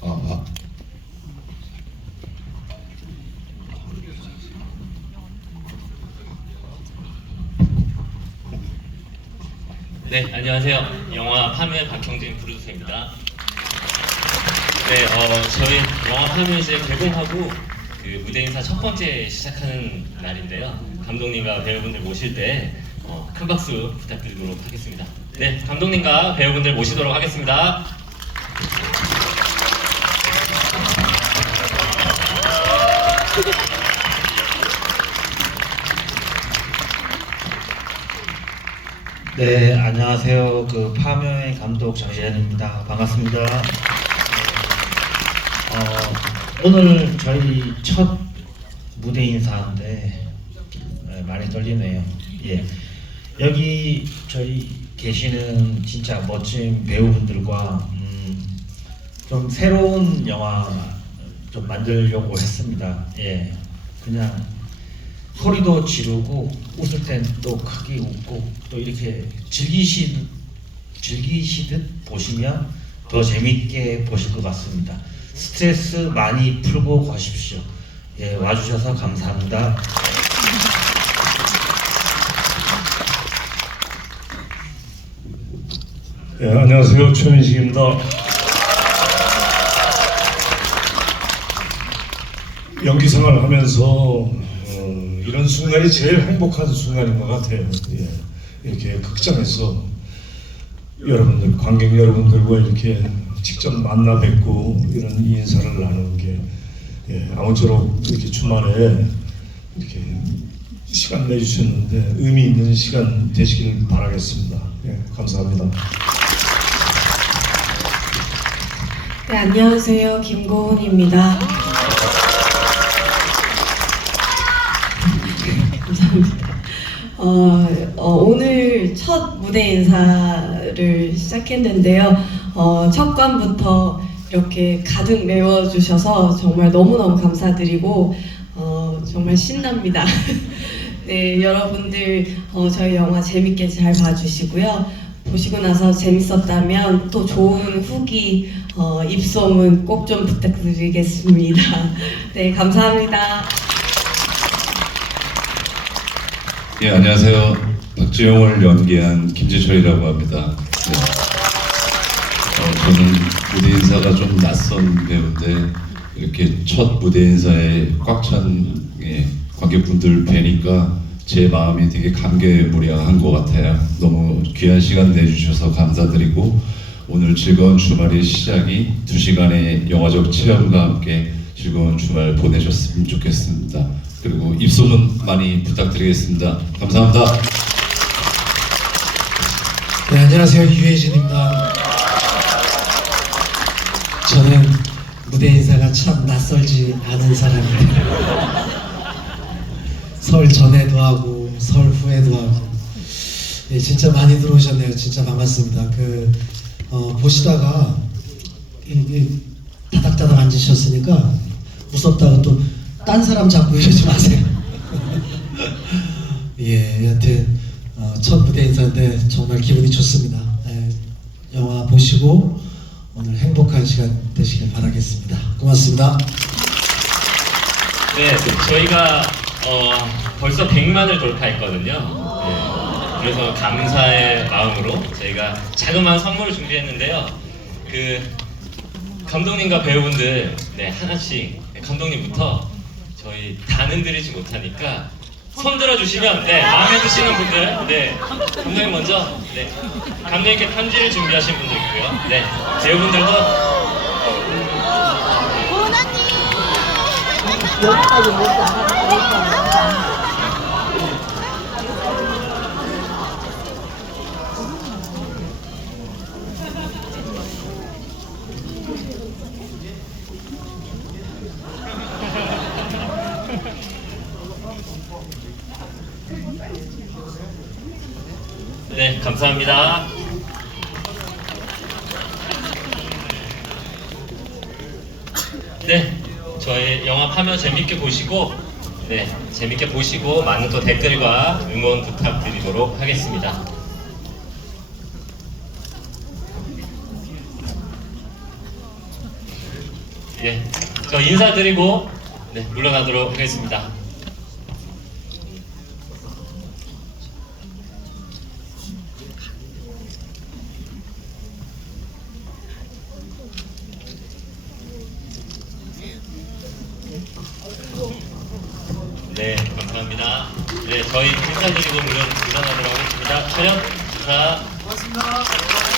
아, 아, 네, 안녕하세요. 영화 파묘의 박형진 프로듀서입니다. 네, 어, 저희 영화 파묘 이제 개봉하고 그 무대 인사 첫 번째 시작하는 날인데요. 감독님과 배우분들 모실 때 어, 큰 박수 부탁드리도록 하겠습니다. 네, 감독님과 배우분들 모시도록 하겠습니다. 네, 안녕하세요. 그 파묘의 감독 장시현입니다. 반갑습니다. 네. 어, 오늘 저희 첫 무대 인사인데 네, 많이 떨리네요. 예, 여기 저희 계시는 진짜 멋진 배우분들과 음, 좀 새로운 영화 좀 만들려고 했습니다. 예, 그냥 소리도 지르고 웃을 땐 또 크게 웃고 또 이렇게 즐기시 즐기시듯 보시면 더 재밌게 보실 것 같습니다. 스트레스 많이 풀고 가십시오. 예, 와주셔서 감사합니다. 예, 안녕하세요. 최민식입니다. 연기 생활을 하면서 어, 이런 순간이 제일 행복한 순간인 것 같아요. 예, 이렇게 극장에서 여러분들, 관객 여러분들과 이렇게 직접 만나 뵙고 이런 인사를 나누는 게 예, 아무쪼록 이렇게 주말에 이렇게 시간 내주셨는데 의미 있는 시간 되시길 바라겠습니다. 예, 감사합니다. 네, 안녕하세요. 김고은입니다. 어, 어, 오늘 첫 무대 인사를 시작했는데요. 어, 첫 관부터 이렇게 가득 메워주셔서 정말 너무너무 감사드리고, 어, 정말 신납니다. 네, 여러분들 어, 저희 영화 재밌게 잘 봐주시고요. 보시고 나서 재밌었다면 또 좋은 후기, 어, 입소문 꼭 좀 부탁드리겠습니다. 네, 감사합니다. 예, 안녕하세요. 박지영을 연기한 김재철이라고 합니다. 네. 어, 저는 무대 인사가 좀 낯선 배우인데 이렇게 첫 무대 인사에 꽉찬 예, 관객분들 뵈니까 제 마음이 되게 감개무량한 것 같아요. 너무 귀한 시간 내주셔서 감사드리고 오늘 즐거운 주말의 시작이 두 시간의 영화적 체험과 함께 즐거운 주말 보내셨으면 좋겠습니다. 그리고 입소문 많이 부탁드리겠습니다. 감사합니다. 네, 안녕하세요. 유혜진입니다. 저는 무대 인사가 참 낯설지 않은 사람입니다. 설 전에도 하고, 설 후에도 하고. 네, 진짜 많이 들어오셨네요. 진짜 반갑습니다. 그, 어, 보시다가, 이, 이, 다닥다닥 앉으셨으니까, 무섭다고 또, 딴 사람 잡고 이러지 마세요. 예, 여튼 어, 첫 무대 인사인데 정말 기분이 좋습니다. 예, 영화 보시고 오늘 행복한 시간 되시길 바라겠습니다. 고맙습니다. 네, 저희가 어, 벌써 100만을 돌파했거든요. 네, 그래서 감사의 마음으로 저희가 자그마한 선물을 준비했는데요. 그 감독님과 배우분들 네, 하나씩 네, 감독님부터 저희 다는 드리지 못하니까 손 들어주시면 네, 마음에 드시는 분들 네. 감독님 먼저 네. 감독님께 편지를 준비하신 분들 있고요. 네. 배우분들도. 고나님! 네, 감사합니다. 네, 저희 영화 파면 재밌게 보시고, 네, 재밌게 보시고 많은 또 댓글과 응원 부탁드리도록 하겠습니다. 예, 저 인사드리고 네, 물러가도록 하겠습니다. 감사합니다. 네, 저희 인사드리고 물론 물러나도록 하겠습니다. 촬영, 감사. 고맙습니다.